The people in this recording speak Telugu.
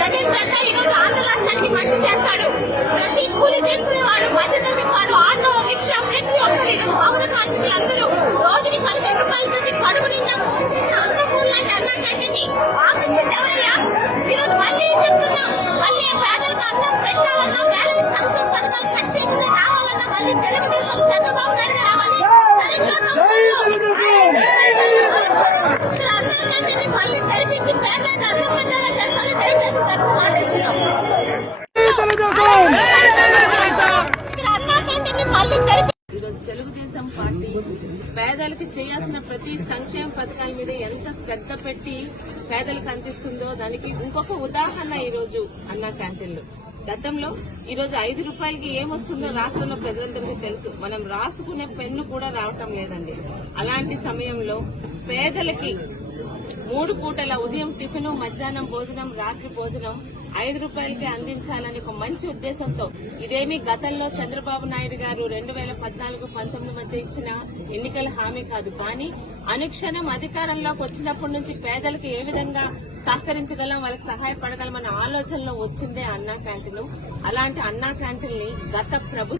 జగన్ రెడ్డి ఈరోజు ఆంధ్ర రాష్ట్రానికి మంచి చేస్తాడు. ప్రతి కూలి తీసుకునేవాడు, మధ్యతరగతి వాడు, ఆటో రిక్షా ప్రతి ఒక్కరు పౌర కార్మికులందరూ రోజుకి 15 రూపాయలు పెట్టి కడుపు నిండా చేసి అన్నపూర్ణ లాంటి అన్నా క్యాంటీన్ని ఆపించింది ఎవరయ్యా? ఈరోజు మళ్ళీ చెప్తున్నాం, మళ్ళీ పేదలకు అన్నం పెట్టాలన్నా, పేదలకు సంక్షేమ పథకాలు కట్ చేయకుండా రావాలన్నా మళ్ళీ తెలుగుదేశం చంద్రబాబు నాయుడు రావాలి. అన్నా క్యాంటీన్ని మళ్ళీ తెరిపించి పేదలకు అన్నం పెట్టాలా చేస్తామని తెలుగుదేశం తరఫున మాటిస్తున్నాం. ఈరోజు తెలుగుదేశం పార్టీ పేదలకు చేయాల్సిన ప్రతి సంక్షేమ పథకాల మీద ఎంత శ్రద్ధ పెట్టి పేదలకు అందిస్తుందో దానికి ఇంకొక ఉదాహరణ ఈరోజు అన్నా క్యాంటీన్లు. గతంలో ఈరోజు 5 రూపాయలకి ఏమొస్తుందో రాష్ట్రంలో ప్రజలందరికీ తెలుసు. మనం రాసుకునే పెన్ను కూడా రావటం లేదండి. అలాంటి సమయంలో పేదలకి 3 పూటల ఉదయం టిఫిన్, మధ్యాహ్నం భోజనం, రాత్రి భోజనం 5 రూపాయలకి అందించాలని ఒక మంచి ఉద్దేశంతో, ఇదేమీ గతంలో చంద్రబాబు నాయుడు గారు 2014-19 మధ్య ఇచ్చిన ఎన్నికల హామీ కాదు. కానీ అనుక్షణం అధికారంలోకి వచ్చినప్పటి నుంచి పేదలకు ఏ విధంగా సహకరించగలం, వాళ్ళకి సహాయపడగలం అనే ఆలోచనలో వచ్చిందే అన్నా క్యాంటీన్. అలాంటి అన్నా క్యాంటీన్ ని గత ప్రభుత్వం